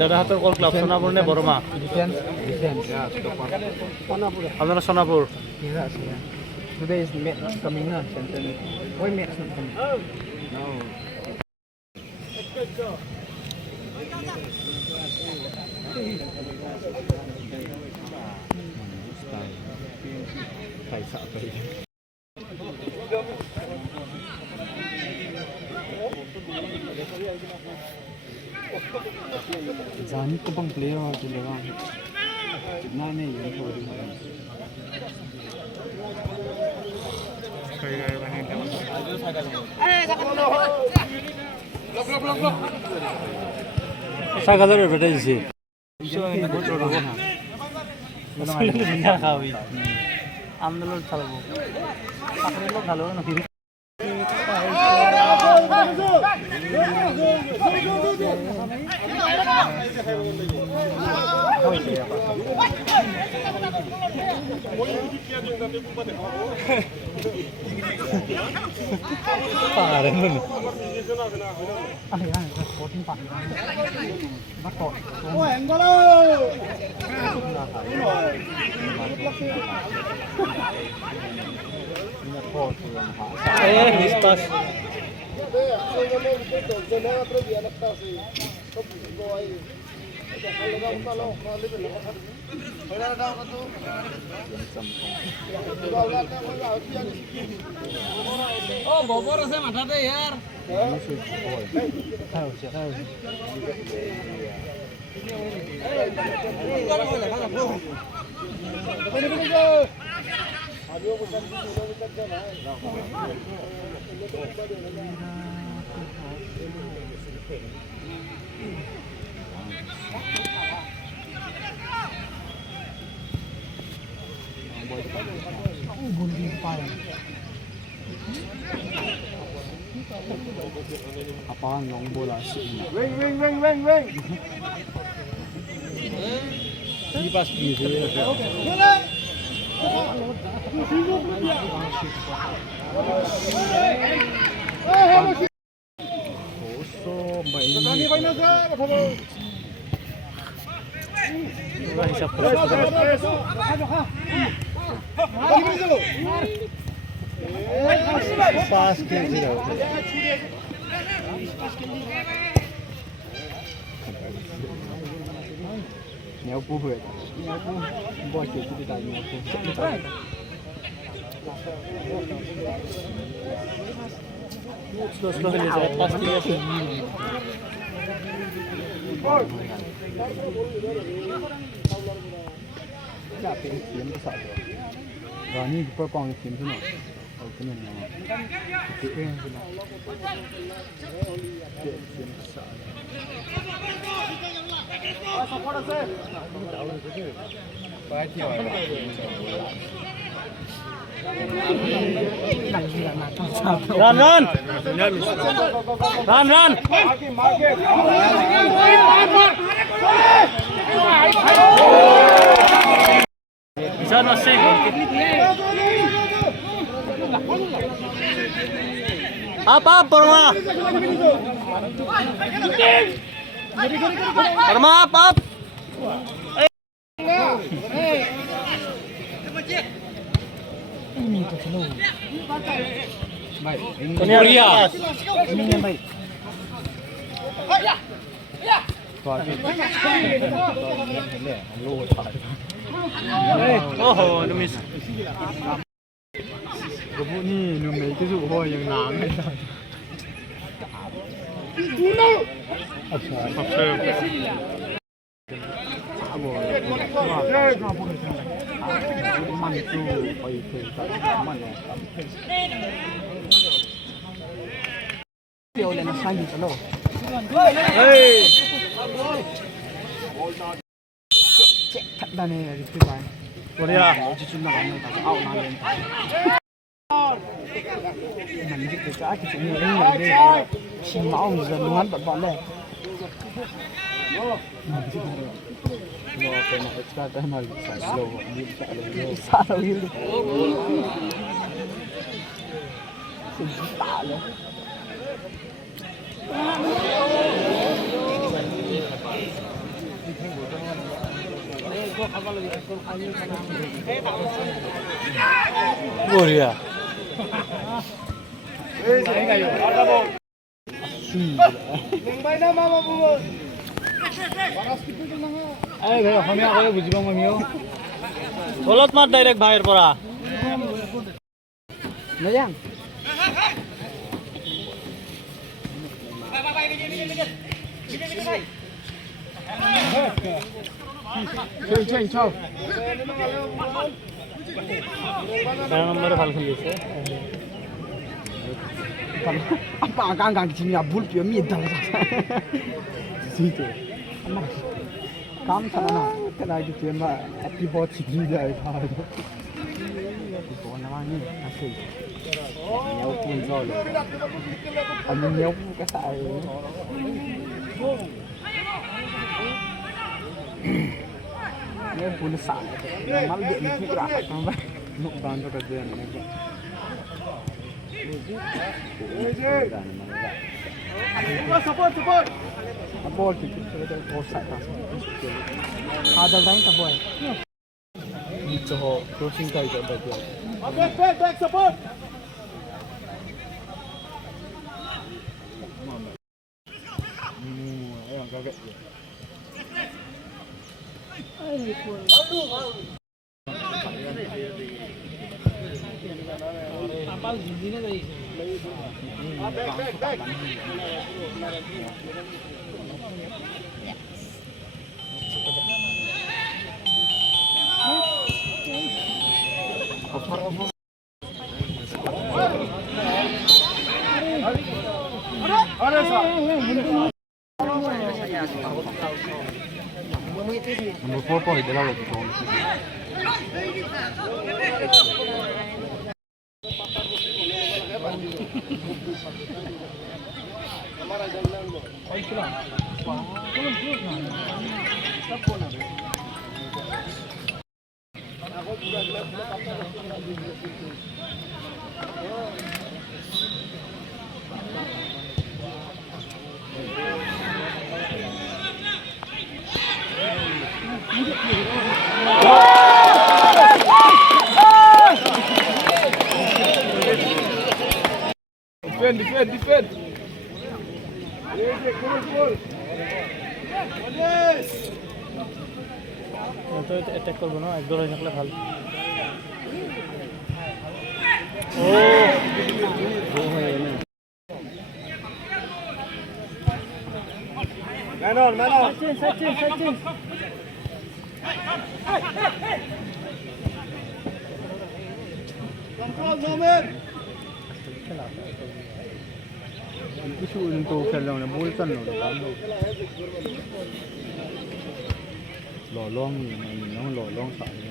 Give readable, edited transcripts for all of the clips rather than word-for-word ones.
দাদা হাতৰ call club Sonapur নে বৰমা? আপোনাৰ Sonapur. Today is match coming na, center. Why match not coming? No. जानी को बंग प्लेयर और तो लगा कितना नहीं ये हो रही है सागाजर एडभार्टाइज आंदोलन চালাবো আপনাদের লোক ভালো না ফিরে পারে না আরে স্পোর্টিং পারে বাট ও অ্যাঙ্গলো mispas oh bobor আছে মাথাতে यार apaan long bola sih Wing. ini pas gitu ya pas gitu nhéo bu huệ nhéo bu bò chuyện cái đại nhéo bu slow খেলি যায় পাঁচ খেলি আছে ya pe kiếm cái sao rồi rồi như cái con kiếm thế nào ở cái này là cái em thế nào run bisa masih apa Burma apa ini tuh slow baik ini Ria ini yang baik oh nó miss cái vụ này nó mấy cái dụ thôi nhưng làm này tiêu lên nó sai gì đâu chết thật là này cái bài Korea chỉ chúng nó làm nó ảo nào lên mình cái cái chuyện này đây chỉ máu giờ nó ngắn bận này nó cái này extra time mà slow đi chạy lên xa đâu đi tạ luôn. Boria. Bolat mat direct bhaier pora. Nayang. Cheng chao. Number ভাল খেলিছে। Apa gang sini abul pio mi dang. Situ. Kam sana na. Kena gitu ya mbak. Api bot sini jaya kau itu. Itu nama ni asal. Nyau pun jauh. Ani nyau pun kesal. Nyau pun kesal. Mal dia ni pura. Nuk bantu kerja ni. Support. Ball kita offside. Ada line tak boy. Itu crossing kali kita buat. Back support. Yang kaget. Apal gini lagi. Back. Number 4 point dia lawan tu. Defend. তো attack করব না এক দৌড়ে থাকলে ভালো ও হয়ে না man on Sachin Control moment. Isu untuk kalau nak bulkan lolong ni, nang lolong sah ni.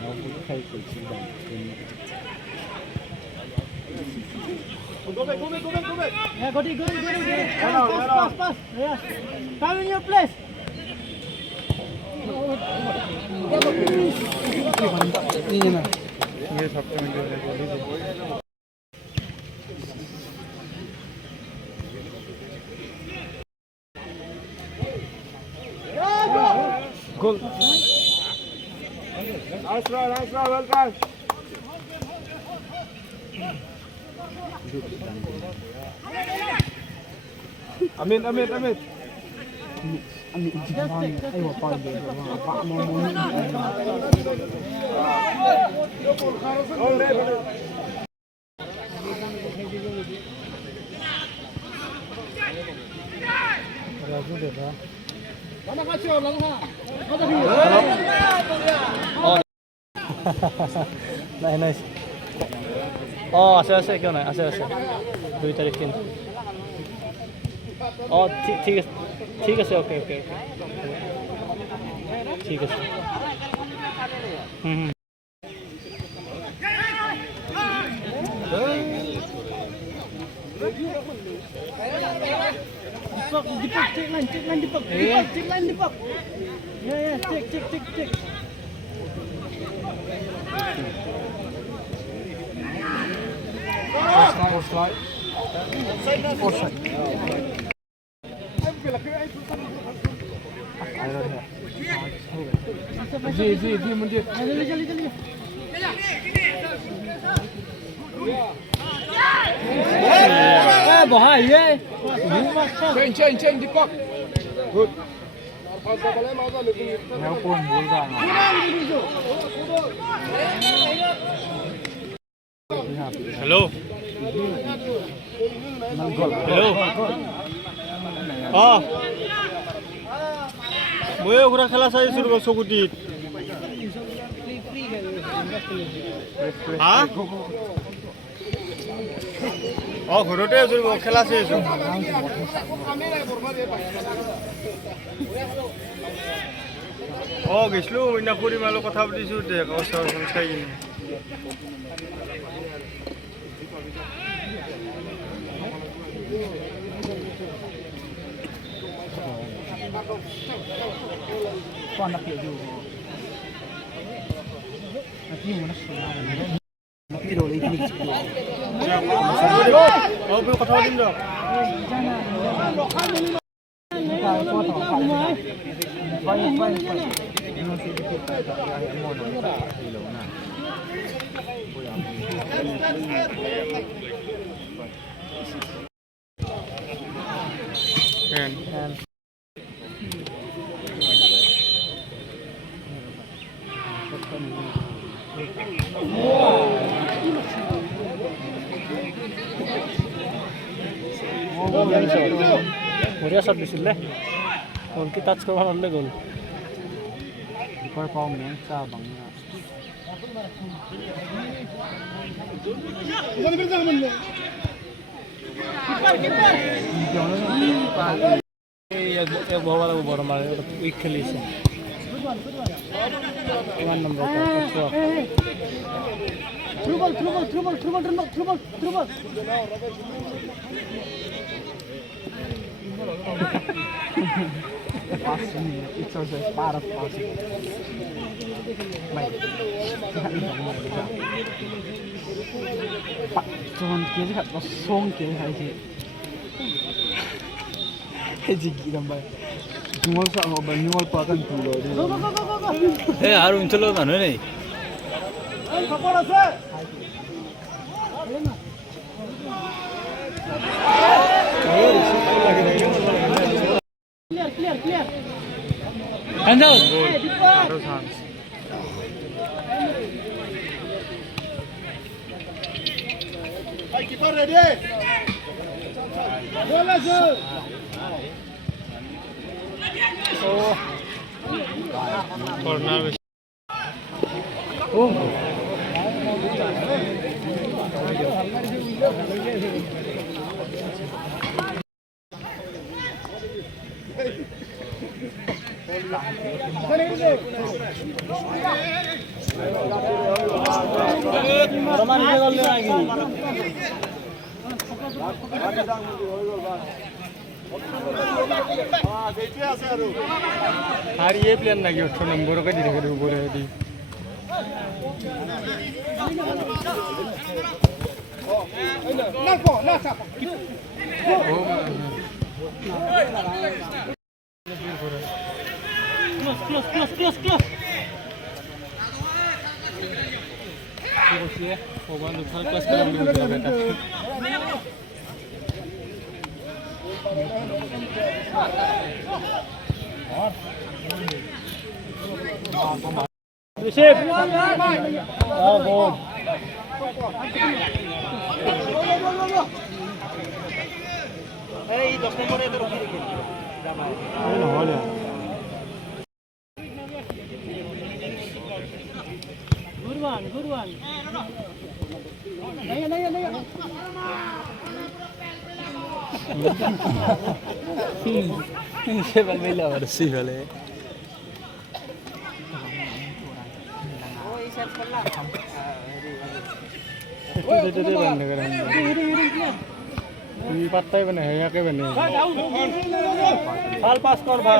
Nang pun kai kucing dan. Go back. Yeah, go. Pass. Yes. Come in your place. Ini na. Ini sabtu minggu ni. Goal. Nice run, well done. Amin. Amin jangan. Ayo point dia. Pak mau. Lagu deh, Pak. Mana kacau langha? Oh. Nice. Oh, আছে কেউ নাই আছে 2 তারিখ 3 ও ঠিক আছে ওকে ঠিক আছে Dipakcik line Deepak. Check line Deepak. Yeah, check. Offside. जी मुझे जल्दी बहुत ये change Deepak good मैं कौन बोल रहा हूँ हेलो মই ঘুরা খেলা চাইছো রব চকুটিত হ্যাঁ ঘৰতে আছো খেলা চাইছো গেছিলো মইনা পৰিমালৰ কথা পাতিছো দেখ ওচৰখন চাই কিনে Kau nak pergi juga. Nanti mana sudah. Nanti dulu ini. মই কথা পাতিম দক বঢ়িয়া শ্বট দিছিলে গ'ল কি টাচ কৰিব নহ'লে গ'ল Kau kau mengenca bangnya. এক বহৰ বৰ মাৰে উইক খেলিছে কিমান number Through ball. Passing, it's also a part of passing. Baik. Pak, cuman kiri kat kosong kiri aja. Hejik gambar. Nyual sa hoba nyual pakan tulo. আৰু ইনচল মানুহ নাই Clear. Hands out. Hey, keeper ready. Corner. আর এই player নাকি 8 নম্বর কে দিতে করে উপরে দি Close. Receive. Oh, good. Hey, 10 নম্বরে তো রকি রেখে না হলে Good one. Naya. Se va a la versión, ¿vale? তুই পাত্তাই বানে হেয়াকে বানে ভাল পাস কর ভাই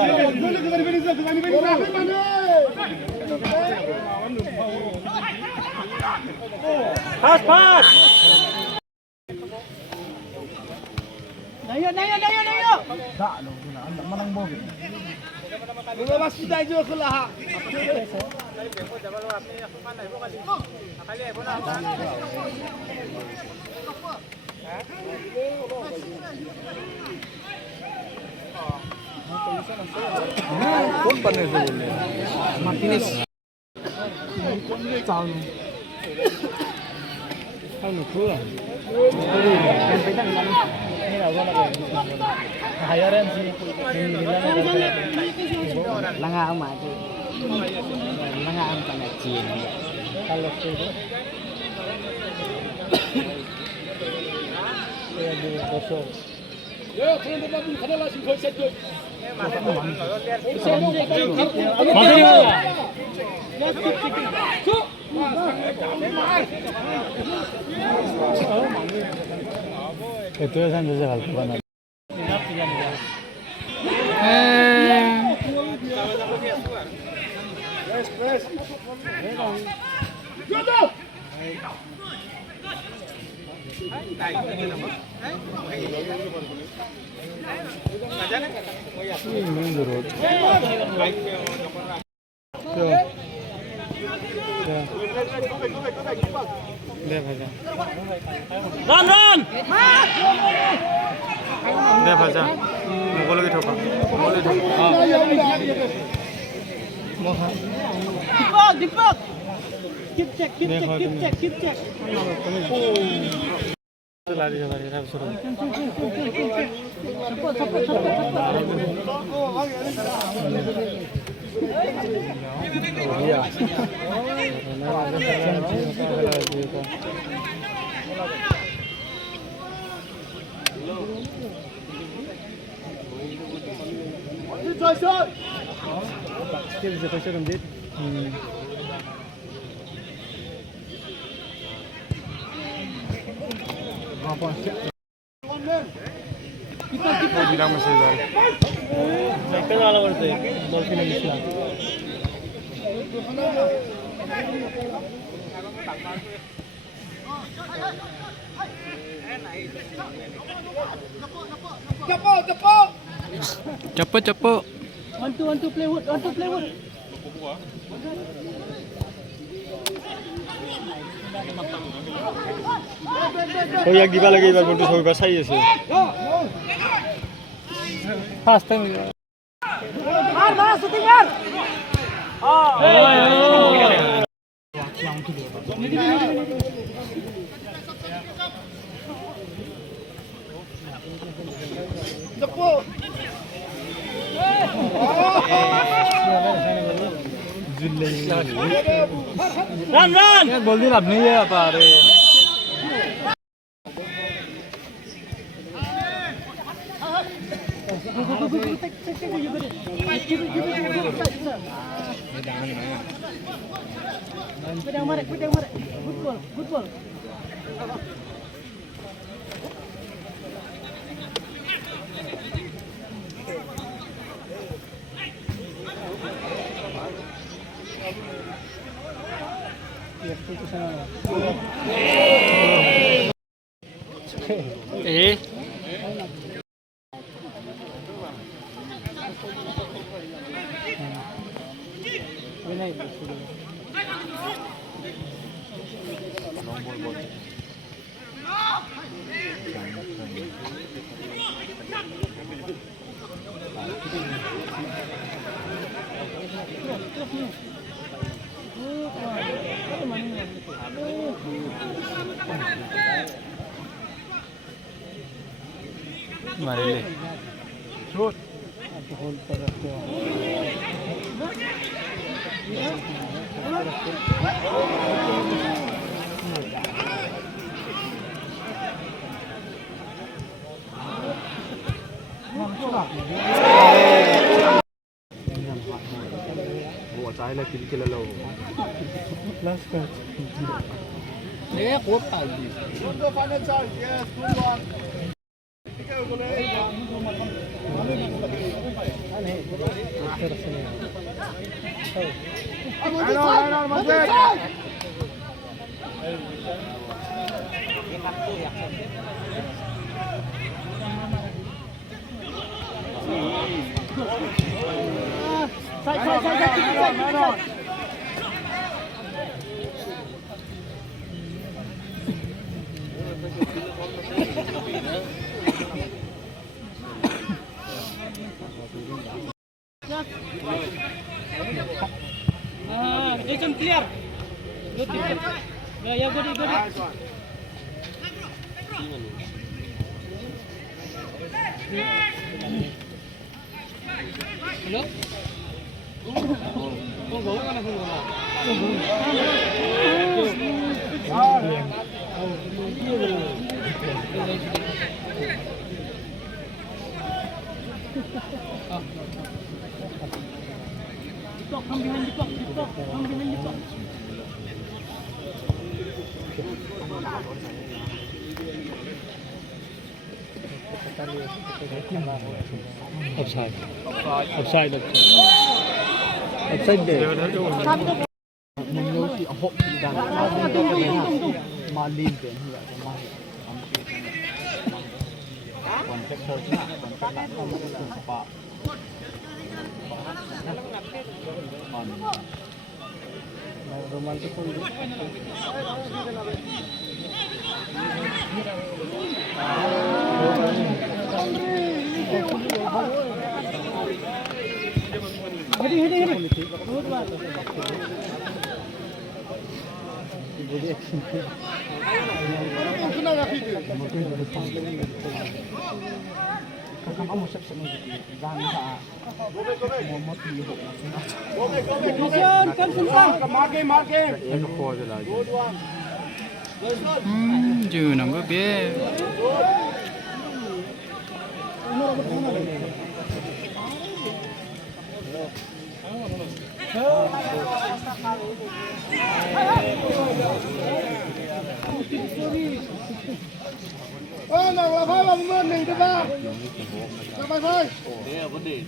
pass pass Nayo Tak, no, menang bog. Mas kita juga kelah. কোন পানে বললে Martinez. চাল খানো খুয়া hayaran sih langa ama tu. Langa am kana chin. kalau itu ya di kosong itu ya sampai hal mana run দে ভাজা মোগলকে ঠকা মোগলকে ঠকা Deepak keep check lari lari rap suruh iya Kita bisa kasih rembit. Kita bilang masih baik. mereka ala berarti ball final Islam Cepet. 1-2 play wood Oh yang di lagi ibar bontu sampai basah ya sih. fast time run बोल दी अपनी है apa रे good ball मारे ले shoot at the whole product वो चाहे ला किल किल लो last catch Dia kota lagi. एकदम clear या गोडी गोडी हेलो कौन गो का ना come behind the clock, come behind the clock. Offside. Offside. Offside there. Mengusi ahok dan malin kan juga malin. Konsep seharusnya konsep apa? Romantic pun. Kamu siap-siap jangan Juu nanggo be. Nào là phải bằng mơn mình được không? Cho phải thôi. Đấy là vấn đề.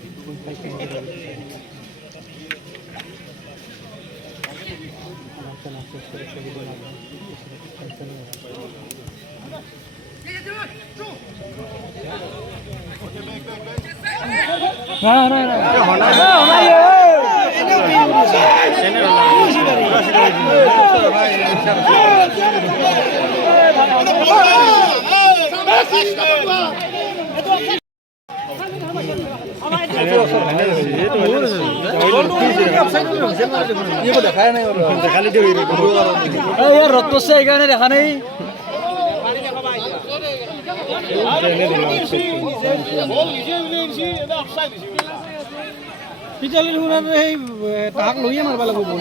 ये को दिखाया नहीं और खाली दे रही है यार रत्तो से एगाने देखा नहीं पिछले हुना नहीं ताक लोहिया मारवा लगो बोल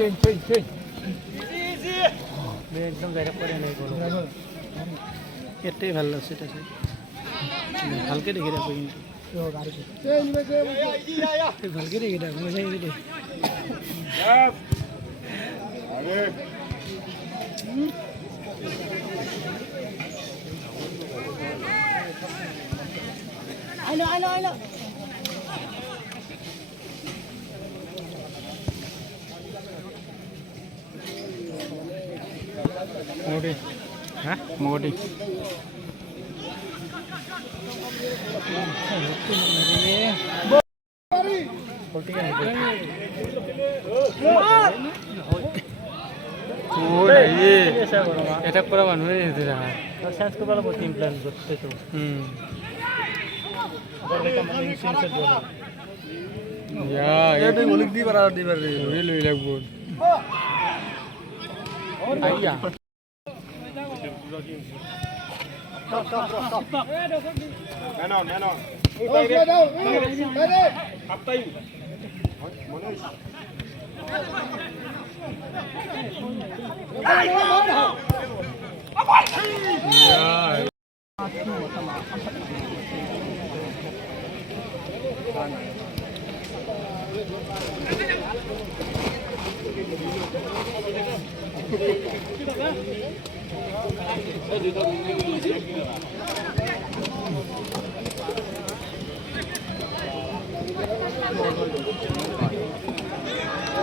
Change. मैं एकदम जायगा पड़े नहीं बोलो कितने ভাল লাগছে এটা ভালকে দেখে রাখো কিন্তু ভালকে দেখে রাখো মজা এই দে I know Mogoti. Hah? Mogoti. এটা পুরো মানুষ হয়েছে রা সায়েন্স को वाला बहुत इम्प्लांट करते तो या ये तो बोलिक दी बराबर दी रे ये ले लगबो आइया Oke, đâu. Đây đi.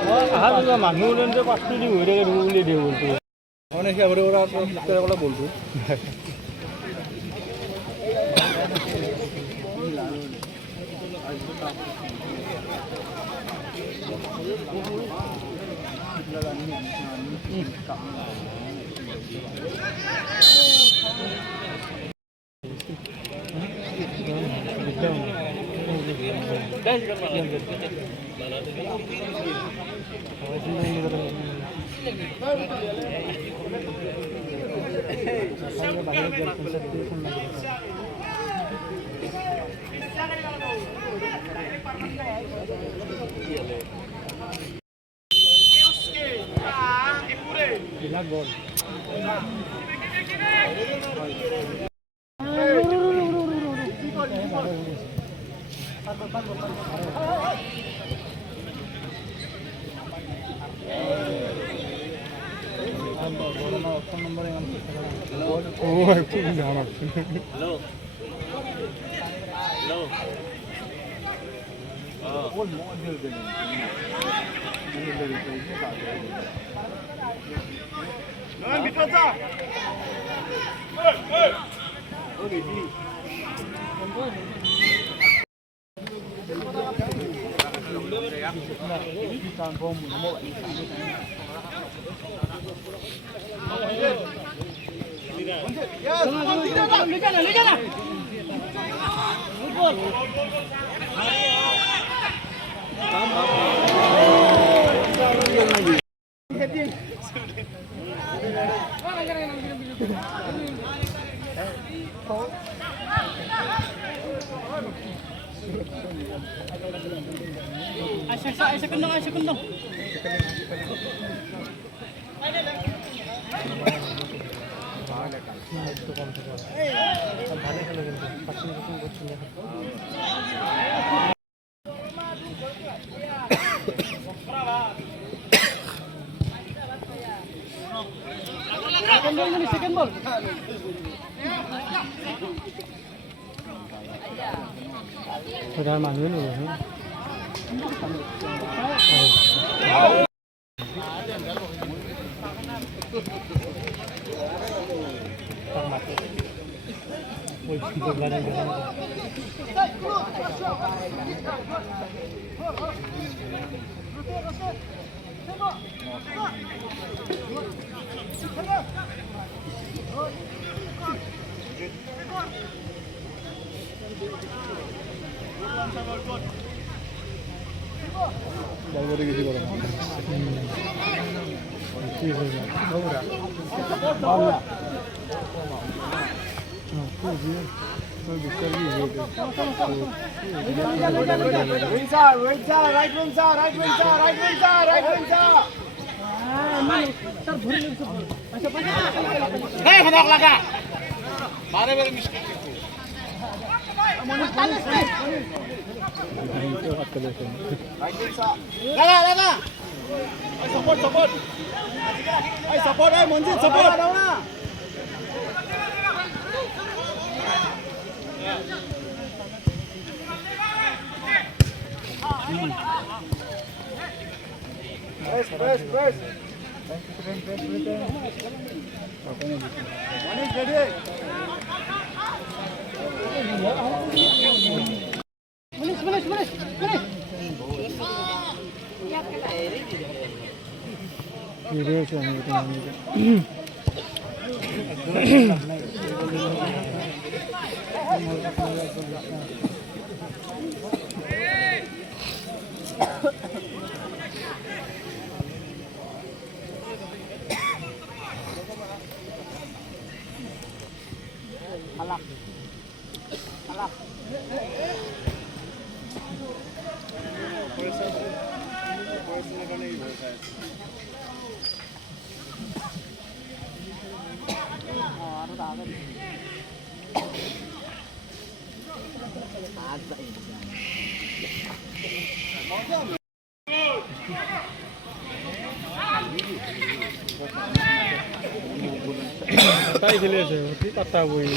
아하가 막누는데 박수리 의뢰가 누구인데 되고 어느 게 오래오라 그래라 볼도 gol. Oh, aku jangan. Hello. Hello. Gol mau dia dia. Nah, bicara. Hey. Oke, ini. Ay, sekundong. Second ball. Sudah manual loh. Baru gitu orang. Hei, hendak laga. Bare muskil itu. Laga. Support. Support, Monjit, support. Press. One is ready. Finish. গোটাই খেলি আছে কি পাতা বই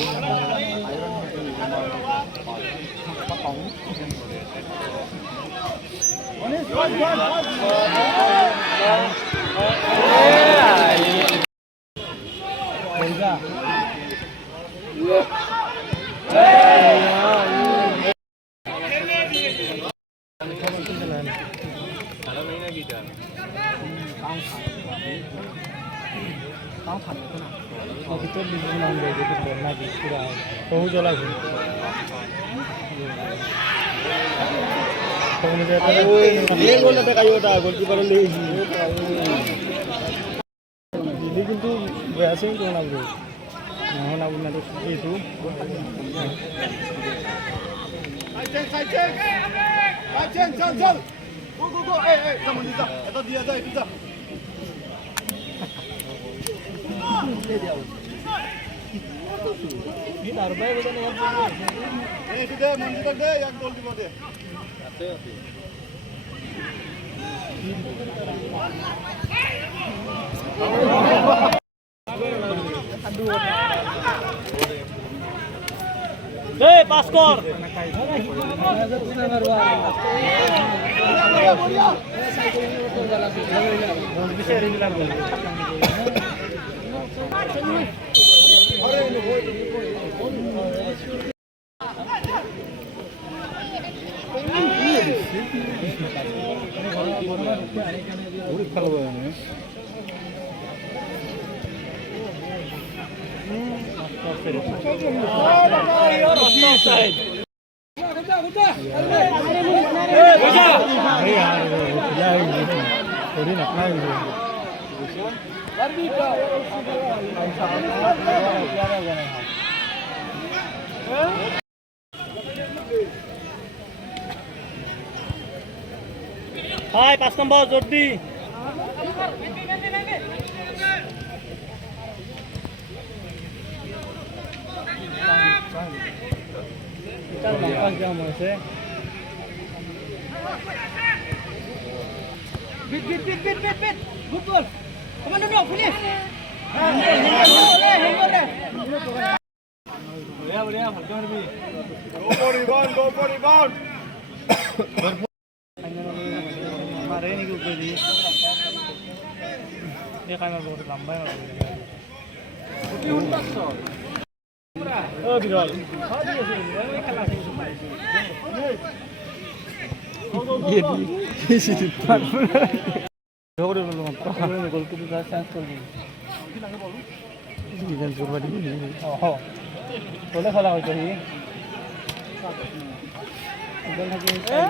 ভিতর বিভিন্ন নাকি পুরা বহু জ্বলা ঘুরে কিন্তু বেয়াছে কিন্তু নাবো নাবো না তো এইটো চল গো এই কামন দিদা এটা দিয়া যায় দিদা মঞ্জুর দে এক গোল দিব দে পাস কর Hai, 5 নম্বর জর্দি Chal makan jam আছে Bit good ball Come on no finish बढ़िया ভালকে মারবি go for rebound मारे नहीं के ऊपर दी ये काय मार बहुत लंबा है ओ बिरल ये दी जोरे लो गोल को पूरा चांस कर दी डिफेंस करवा दी हां बोले खेला हो चाहिए बल है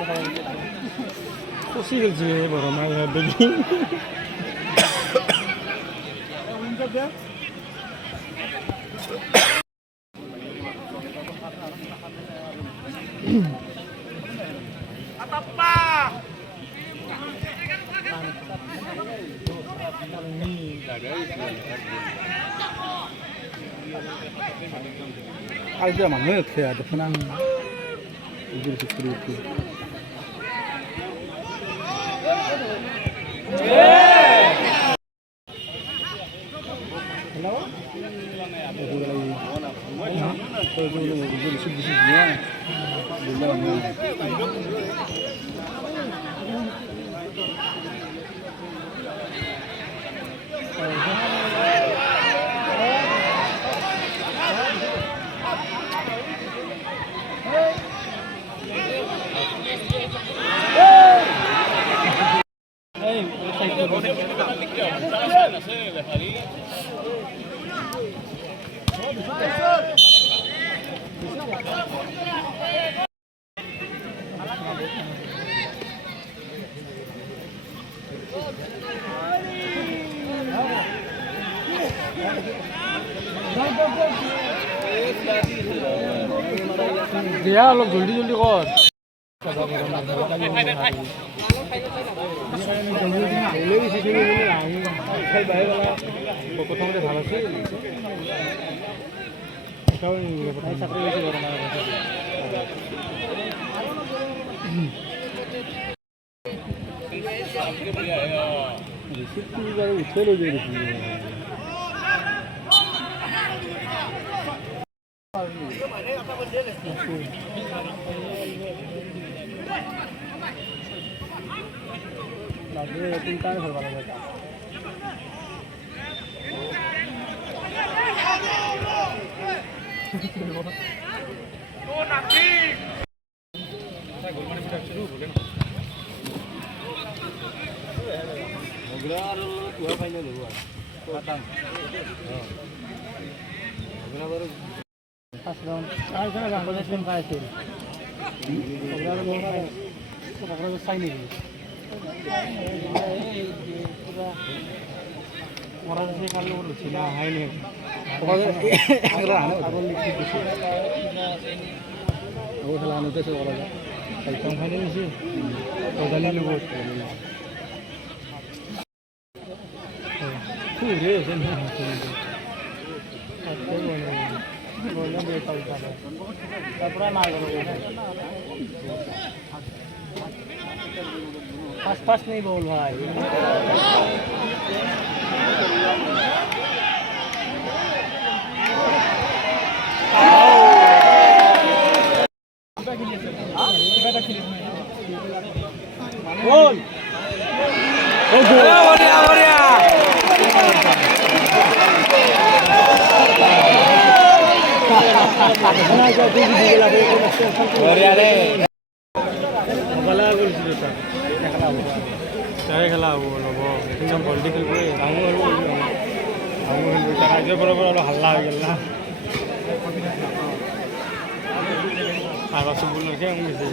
खुशी गलजी बरो my Begi Atapa Aja mana ya ada senang Ibu seperti দিয়া অলপ জলদি জলদি কর প্রথমতে ভাল আছে চাকরি বেশি গরম রিসিপ্ট উঠে লো তিনটা ভাল ভালো লাগে চাই নেকি মরা যে কালো বলছি না হয়নি আগল লিখে দিছি ও খেলা আনতে সে ওরা তাই কম ফাইনাল দিছি ওদালি লোক খুব রে সেন বললাম যে কাল কাল তারপরে মার গেল फास्ट फास्ट नहीं बोल भाई बोल তাই খেলা হ'ব ল'ব একদম বলদি খেলিব ডাঙৰ ৰাইজৰ পৰা অলপ হাল্লা হৈ গ'ল না আগত চুবুলকে আনিছে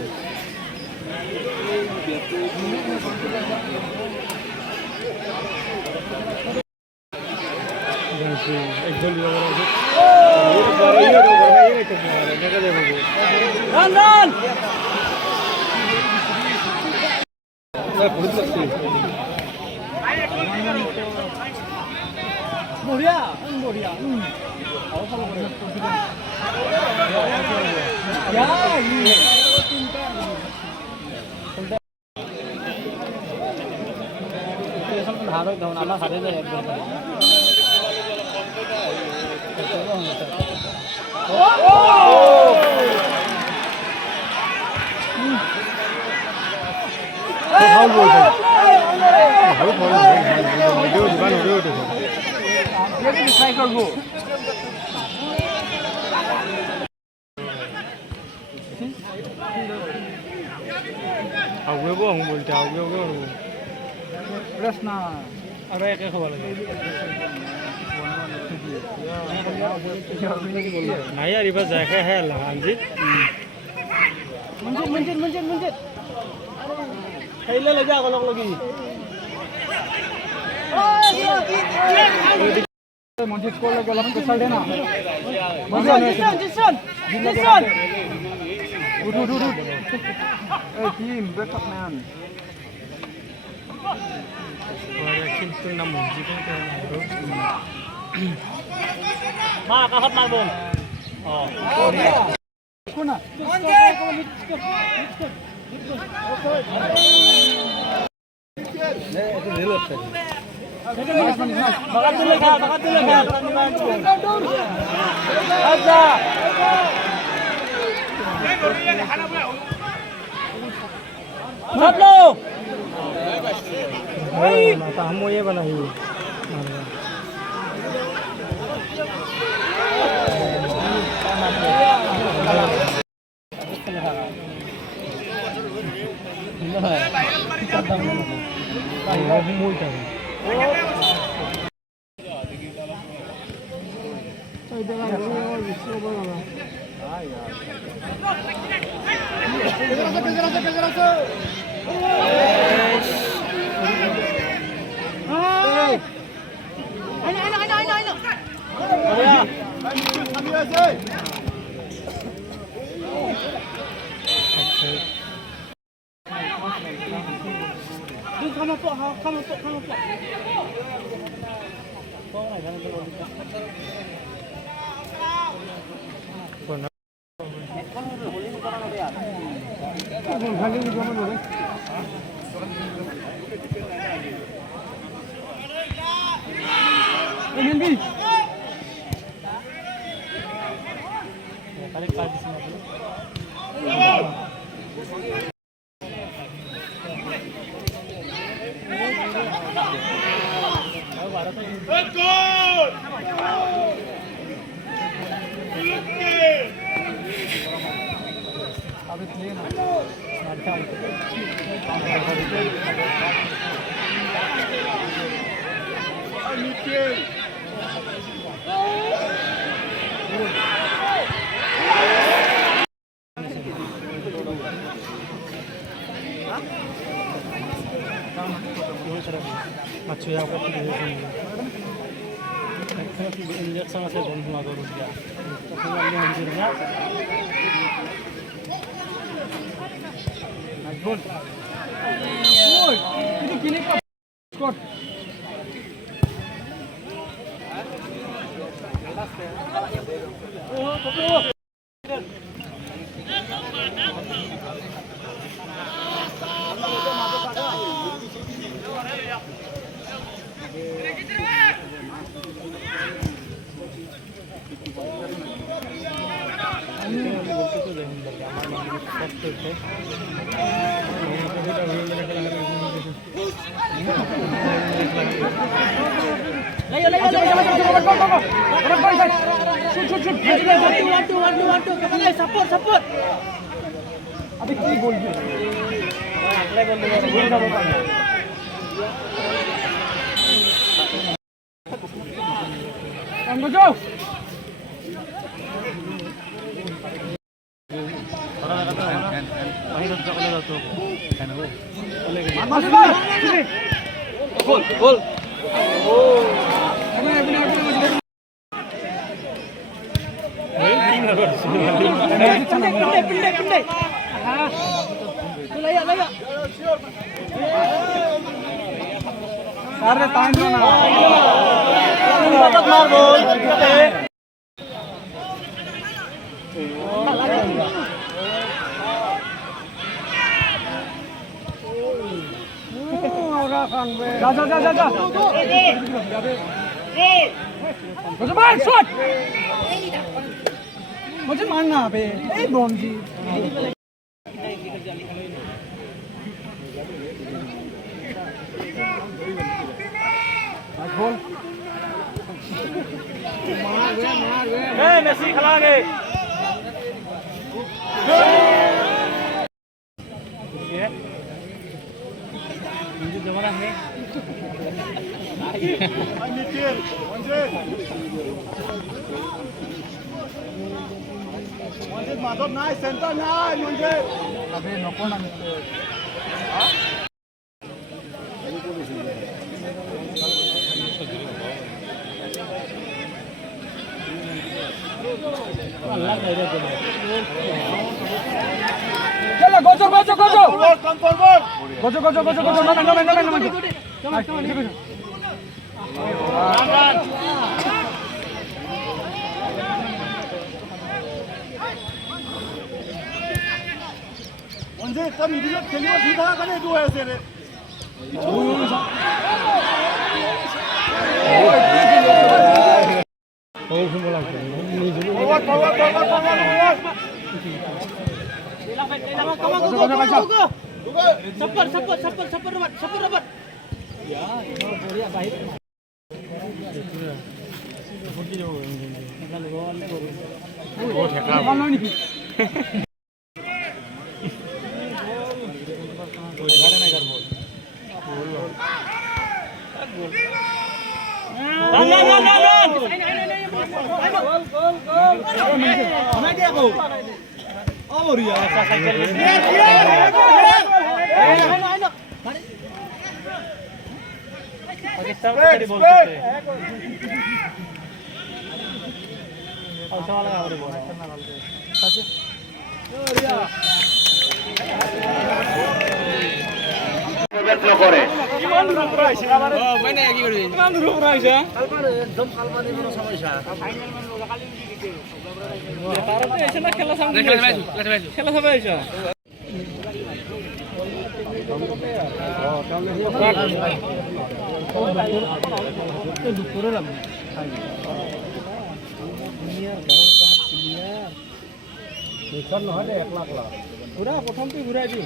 একদম बढ़िया बढ़िया हार आम हारे जाए एकदम ট্রাই করবো আগে বং বলতে আগে প্রশ্ন আর একে খাওয়া লাগে নাই আর এবার যায় খাই হ্যাঁ লাঞ্জিত মঞ্জিত খাইলে লাগে আগলক লাগি মঞ্জিত করলে গলা স্পেশাল দে না জিসন উঠ এই টিম ব্রেকআপ ম্যান কিন্তু না মঞ্জিত মা কাহত মারব কোনা বাগাত দিলে খা আচ্ছা ভাবলো মাতা हम ये बनाई মাছুয়া কপি দিয়েছেন ইঞ্জেকশন আছে বন্ধু আগর দিয়া তখন আমি মঞ্জুর না গোল ওই এটা কিনে স্কট ও কপি support अभी की बोल रहे अगले बोल अंदर जाओ गोल गोल मुझे मारना बे ए बॉम जी गोल मार गए ए मेसी खिला गए मुझे जमाना है Manjit Madhov nai center nai Manjit abe noko na Chalo gojo come forward gojo no 언제 땀 이리가 되는 거 비다가네 두어야지 래. पूरा प्रथम तो घुराई दी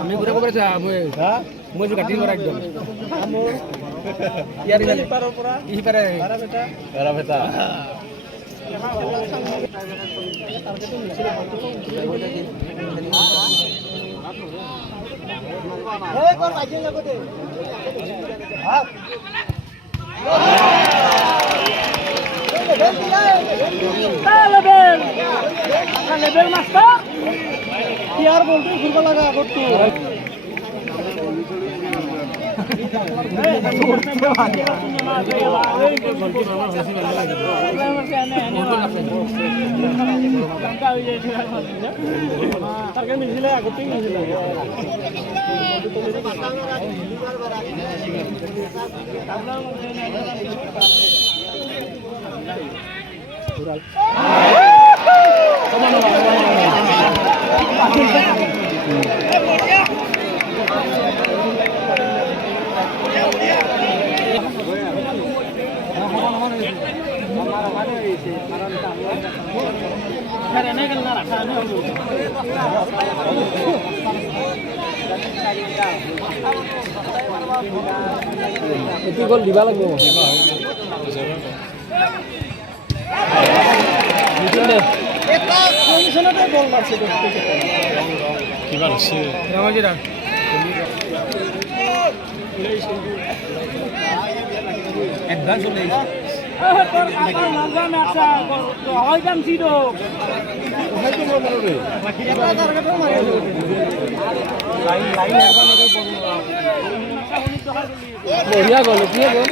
আমি ঘুরে করেছে মই কাটি মারা একদম ইয়ার ই পারে বেটা level master ইয়ার বলতে ঘুরবা লাগা করতে তাকে মিলছিলে আগতে মিলছিলে itu gol di balik loh. Eta komisioner gol marse kibar sih. Nama aja dah. Advance oleh. Tor apa langa maksa hoy kan sido. Hoy tu gol maro. Eta target to mare. Lain बढ़िया गोल किए गोल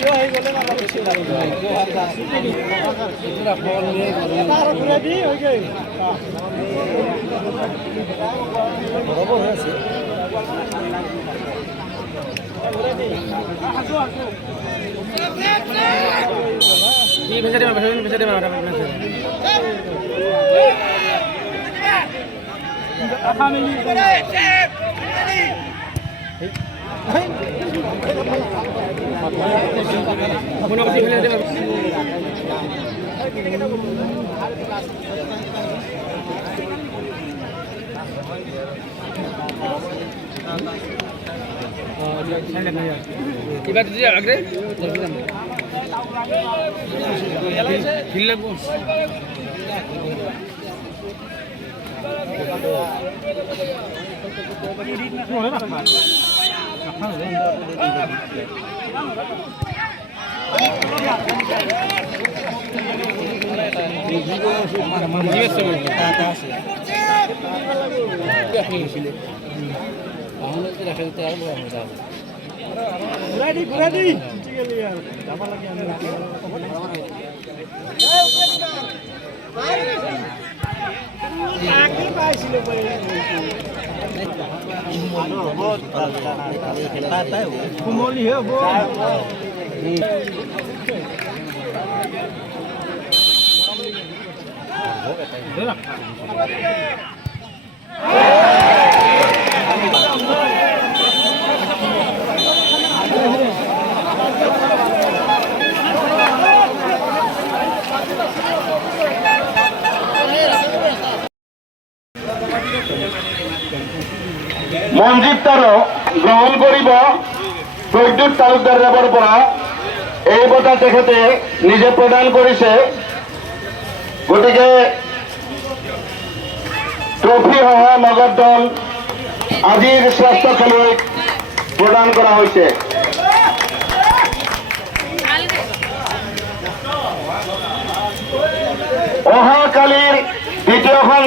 यो है गोले वाला पीछे लग गया जो हाथ इतना बॉल में तार पूरा दी हो गई बराबर है से ये भेज दे आखा में Apa nak sih dia? Iba tu dia agre. Hilal pun. Kumoli है वो মঞ্জিত গ্ৰহণ কৰিব প্ৰদ্যুৎ তালুকদাৰ দেৱৰ পৰা এই বঁটা তেখেতে নিজে প্ৰদান কৰিছে। গতিকে ট্ৰফি সহ নগদ ধন আজিৰ শ্ৰেষ্ঠ খেলুৱৈক প্ৰদান কৰা হৈছে। অহাকালিৰ দ্বিতীয়খন